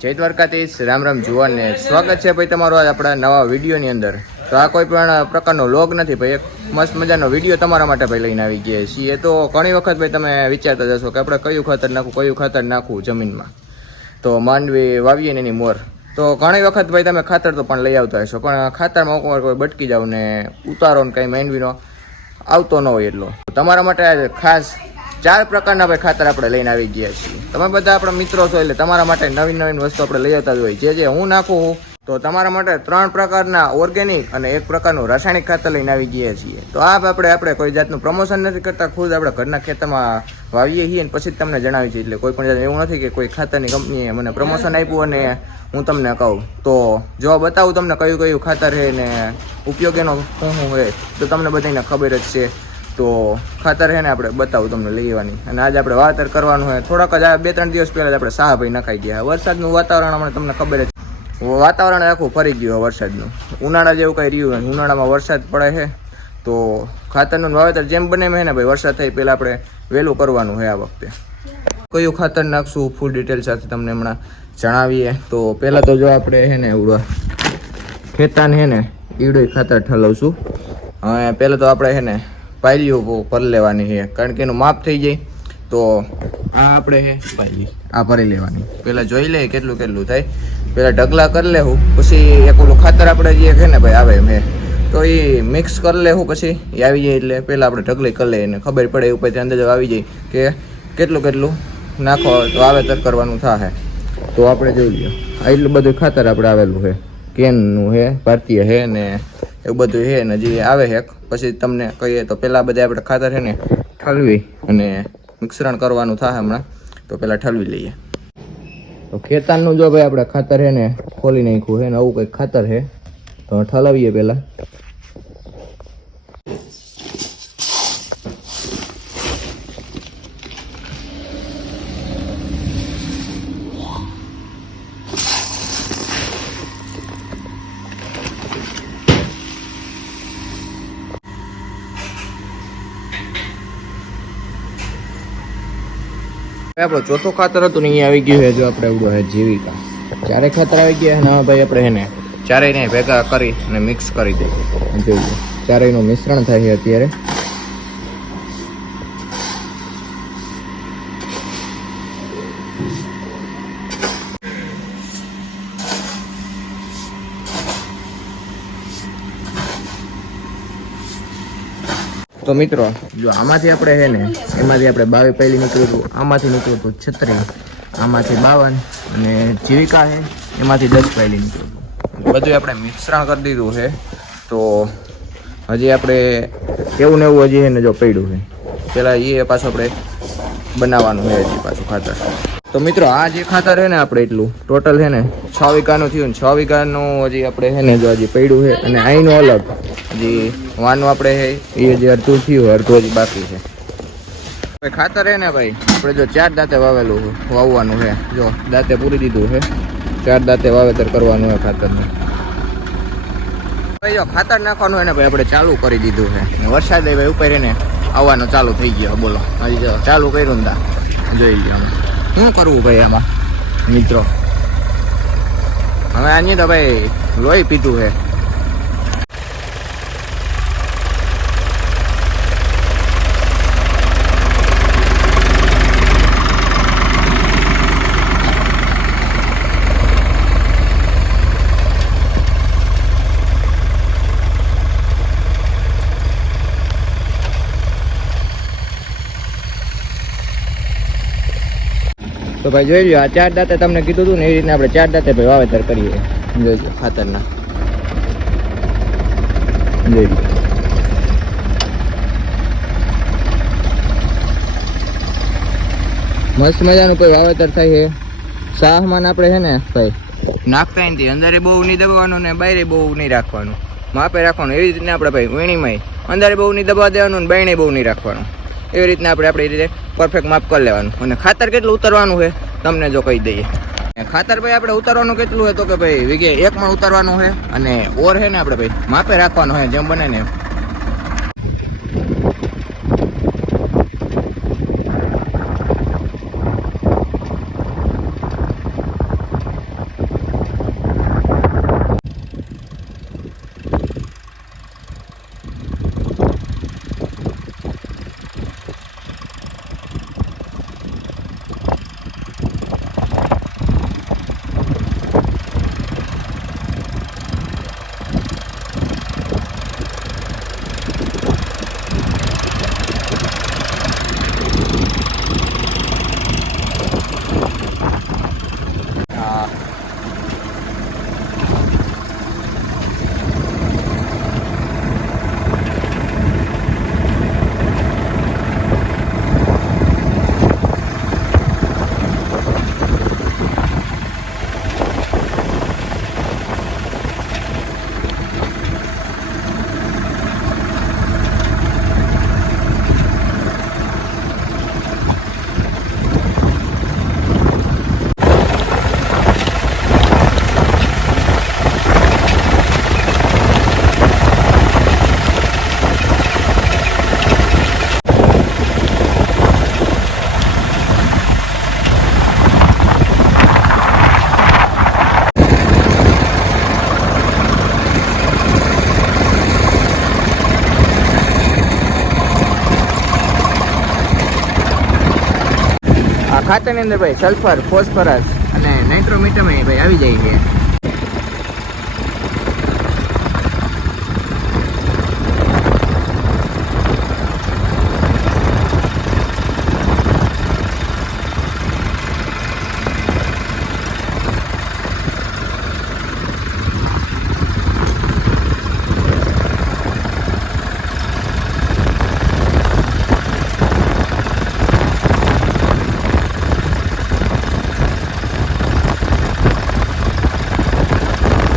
જય દ્વારકાધીશ, રામ રામ જુવાનને સ્વાગત છે ભાઈ તમારો આજ આપણા નવા વિડીયોની અંદર. તો આ કોઈ પણ પ્રકારનો લોગ નથી ભાઈ, એક મસ્ત મજાનો વીડિયો તમારા માટે ભાઈ લઈને આવી ગયા છીએ. તો ઘણી વખત ભાઈ તમે વિચારતા જશો કે આપણે કયું ખાતર નાખવું, કયું ખાતર નાખવું જમીનમાં. તો માંડવી વાવીએ ને એની મોર. તો ઘણી વખત ભાઈ તમે ખાતર તો પણ લઈ આવતા હશો, પણ ખાતરમાં અમુક કોઈ બટકી જાવ ને ઉતારો ને કંઈ માંડવીનો આવતો ન હોય એટલો. તમારા માટે ખાસ ચાર પ્રકારના ભાઈ ખાતર આપણે લઈને આવી ગયા છીએ. તમે બધા આપણા મિત્રો છો એટલે તમારા માટે નવીન નવીન વસ્તુ આપણે લઈ આવતા હોય. જે જે હું નાખું તો તમારા માટે ત્રણ પ્રકારના ઓર્ગેનિક અને એક પ્રકારનું રાસાયણિક ખાતર લઈને આવી ગયા છીએ. તો આ આપણે આપણે કોઈ જાતનું પ્રમોશન નથી કરતા, ખુદ આપણે ઘરના ખેતરમાં વાવીએ છીએ અને પછી તમને જણાવી છીએ. એટલે કોઈ પણ જાતનું એવું નથી કે કોઈ ખાતરની કંપનીએ મને પ્રમોશન આપ્યું અને હું તમને કહું. તો જો બતાવું તમને કયું કયું ખાતર છે ને ઉપયોગ એનો શું શું હોય તો તમને બધાને ખબર જ છે. તો ખાતર છે ને આપણે બતાવું તમને લેવાની અને આજે આપણે વાતર કરવાનું હોય થોડાક જ બે ત્રણ દિવસ પહેલાં જ આપણે શાહભાઈ નખાઈ ગયા. વરસાદનું વાતાવરણ હમણાં તમને ખબર જ વાતાવરણ આખું ફરી ગયું વરસાદનું. ઉનાળા જેવું કંઈ રહ્યું નથી ઉનાળામાં વરસાદ પડે છે. તો ખાતરનું વાવેતર જેમ બને હે ને ભાઈ, વરસાદ થાય પહેલાં આપણે વહેલું કરવાનું છે આ વખતે. કયું ખાતર નાખશું ફૂલ ડિટેલ સાથે તમને હમણાં જણાવીએ. તો પહેલાં તો જો આપણે છે ને ઉડવા ખેતાન છે ને ઈવડું ખાતર ઠલવશું. હવે પહેલાં તો આપણે છે ને પાયલીઓ ભરી લેવાની છે. કારણ કે એનું માપ થઈ જાય, તો આ આપણે પાયલી. આ ભરી લેવાની. પહેલાં જોઈ લઈએ કેટલું કેટલું થાય. પહેલાં ઢગલા કરી લેવું પછી એક ઓલું ખાતર આપણે જે કહે ને ભાઈ આવે હે તો એ મિક્સ કરી લેવું પછી, એ આવી જાય એટલે પહેલાં આપણે ઢગલી કરી લઈએ ને ખબર પડે એ ઉપરથી અંદાજો આવી જાય કે કેટલું કેટલું નાખો તો વાવેતર કરવાનું થાય તો આપણે જોઈ લઈએ એટલું બધું ખાતર આપણે આવેલું છે. કેનનું છે, ભારતીય છે ને એવું બધું છે ને હજી આવે છે. પછી તમને કહીએ તો પહેલાં બધા આપણે ખાતર છે ને ઠલવી અને મિશ્રણ કરવાનું થાય હમણાં. તો પહેલાં ઠલવી લઈએ. તો ખેતરનું જો ભાઈ આપણે ખાતર છે ને ખોલી નાખ્યું છે ને આવું કંઈક ખાતર છે. તો ઠલાવીએ પહેલાં. આપણો ચોથો ખાતર હતું ને અહીંયા આવી ગયું છે, જો આપણે એવડું છે જીવિકા. ચારે ખાતર આવી ગયા ને ભાઈ, આપણે એને ચારેયને ભેગા કરી અને મિક્સ કરી દઈએ. જોઈએ ચારેયનું મિશ્રણ થાય છે અત્યારે. તો મિત્રો, જો આમાંથી આપણે છે ને, એમાંથી આપણે બાવી પહેલી નીકળ્યું હતું, આમાંથી નીકળ્યું હતું છત્રી, આમાંથી બાવન અને જીવિકા છે એમાંથી દસ પહેલી નીકળ્યું હતું. બધું આપણે મિશ્રણ કરી દીધું છે તો હજી આપણે એવું ને એવું હજી છે ને જો પડ્યું છે પહેલાં એ પાછું આપણે બનાવવાનું છે હજી પાછું ખાતર. તો મિત્રો, આ જે ખાતર હે ને આપણે એટલું ટોટલ છે ને, છ વીઘાનું થયું ને, છ વીઘાનું હજી આપણે છે ને જો હજી પડ્યું છે અને અહીંનું અલગ. હજી વાનું આપણે હે એ હજી અડધું થયું અડધું હજી બાકી છે. ખાતર હે ને ભાઈ, આપણે જો ચાર દાંતે વાવેલું વાવવાનું છે. જો દાંતે પૂરી દીધું છે, ચાર દાંતે વાવેતર કરવાનું છે ખાતરનું. ભાઈ જો ખાતર નાખવાનું એને ભાઈ, આપણે ચાલુ કરી દીધું છે. ને વરસાદ ભાઈ, ઉપર એને આવવાનું ચાલુ થઈ ગયો બોલો. હજી જો ચાલુ કર્યું ને જોઈ અમે શું કરવું ભાઈ એમાં મિત્રો. હવે આની તો ભાઈ લોહી પીધું છે. તો ભાઈ જોઈ લો આ ચાર દાંતે તમને કીધું હતું ને એ રીતના આપણે ચાર દાંતે ભાઈ વાવેતર કરીએ. જોઈ ખાતરના. જોઈ મસ્ત મજાનું કોઈ વાવેતર થાય છે. શાહમાન આપણે છે ને ભાઈ નાખતા નથી. અંદરે બહુ નહીં દબાવવાનું ને બહારે બહુ નહીં રાખવાનું. માપે રાખવાનું. એવી રીતના આપણે ભાઈ વીણીમાં અંદરે બહુ નહીં દબાવ દેવાનું ને બહેણે બહુ નહીં રાખવાનું. એવી રીતના આપણે આપણી રીતે પરફેક્ટ માપ કરી લેવાનું. અને ખાતર કેટલું ઉતરવાનું છે, તમને જો કહી દઈએ. ખાતર ભાઈ આપણે ઉતારવાનું કેટલું હોય તો કે ભાઈ વીઘે એક મણ ઉતારવાનું છે અને ઓર છે ને આપણે ભાઈ માપે રાખવાનું છે, જેમ બને ને ખાતરની અંદર ભાઈ સલ્ફર ફોસ્ફરસ અને નાઇટ્રોમીટમ ભાઈ આવી જાય છે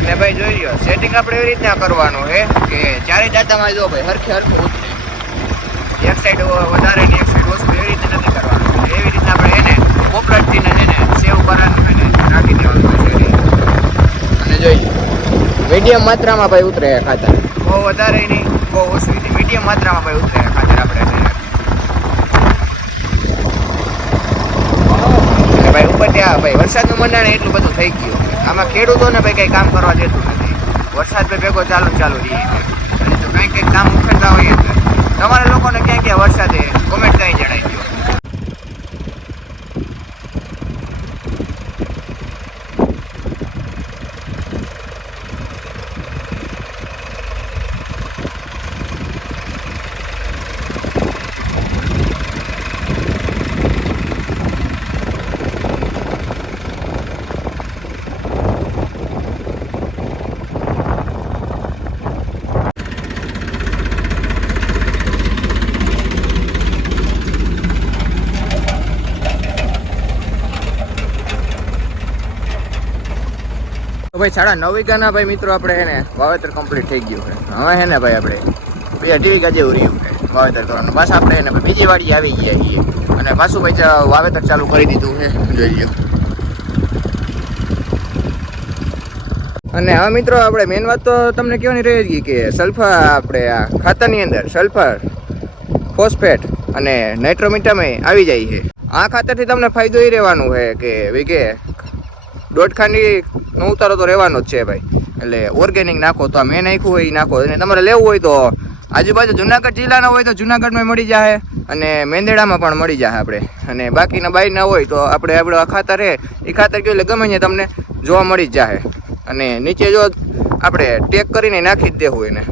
અને ભાઈ જોઈ લ્યો આપણે એવી રીતના કરવાનું છે કે ચારે દાંતામાં જો ભાઈ હરખે હરખું ઉતરે. એક સાઈડ વધારે ને એક સાઈડ ઓછું, એવી રીતે નથી કરવાનું. એવી રીતના આપણે એને પોપરાટથી ને છે સેવ કરવાનું હોય ને નાખી દેવાનું અને જોઈ મીડિયમ માત્રામાં ભાઈ ઉતરે ખાતર. બહુ વધારે નહીં, બહુ ઓછું. નહીં મીડિયમ માત્રામાં ભાઈ ઉતરે ખાતર આપણે ભાઈ ઉપર ત્યાં ભાઈ વરસાદનું મંડાણ એટલું બધું થઈ ગયું. આમાં ખેડૂતોને ભાઈ કંઈ કામ કરવા દેતું નથી. વરસાદ ભેગો ચાલુ ચાલુ રહી અને જો કંઈક કંઈક કામ ઉખડતા હોઈએ તો તમારા લોકોને ક્યાં ક્યાં વરસાદે કોમેન્ટ કરી જણાવી દો તો ભાઈ, સાડા નવ વીઘાના ભાઈ મિત્રો આપણે હે ને વાવેતર કમ્પ્લીટ થઈ ગયું છે. હવે હે ને ભાઈ આપણે બે અઢી વીઘા જેવું રહ્યું છે વાવેતર કરવાનું. બસ આપણે એને બીજી વાડી આવી ગયા છીએ. અને પાછું ભાઈ વાવેતર ચાલુ કરી દીધું છે. જોઈ લ્યો. અને હવે મિત્રો આપણે મેન વાત તો તમને કહેવાની રહી ગઈ કે સલ્ફર આપણે આ ખાતરની અંદર સલ્ફર ફોસ્ફેટ અને નાઇટ્રોમીટમે આવી જાય છે. આ ખાતરથી તમને ફાયદો એ રહેવાનું છે કે વીઘે દોઢ ખાંડી નો ઉતારો તો રહેવાનો જ છે ભાઈ. એટલે ઓર્ગેનિક નાખો તો આ મેં નાખ્યું હોય એ નાખો. અને તમારે લેવું હોય તો આજુબાજુ જુનાગઢ જિલ્લાના હોય તો જુનાગઢમાં મળી જાય અને મેંદેડામાં પણ મળી જાય આપણે. અને બાકીના બાયના હોય તો આપણે આપણે ખાતર રહે એ ખાતર કહ્યું એટલે ગમે ત્યાં તમને જોવા મળી જ જાય અને નીચે જો આપણે ટેક કરીને નાખી જ દેવું એને.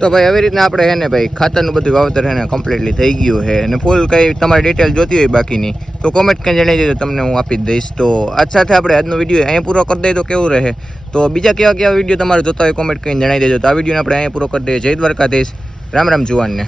તો ભાઈ આવી રીતના આપણે હે ને ભાઈ ખાતરનું બધું વાવતર હે ને કમ્પ્લીટલી થઈ ગયું છે અને ફૂલ કંઈ તમારી ડિટેલ જોતી હોય બાકીની, તો કોમેન્ટ કંઈ જણાવી દેજો, તમને હું આપી દઈશ. તો આજ સાથે આપણે આજનો વીડિયો અહીંયા પૂરો કરી દઈએ તો કેવું રહે. તો બીજા કેવા કેવા વીડિયો તમારે જોતા હોય કોમેન્ટ કંઈ જણાવી દેજો. તો આ વિડીયોને આપણે અહીંયા પૂરો કરી દઈએ. જય દ્વારકાધીશ. રામ રામ જુવાનને.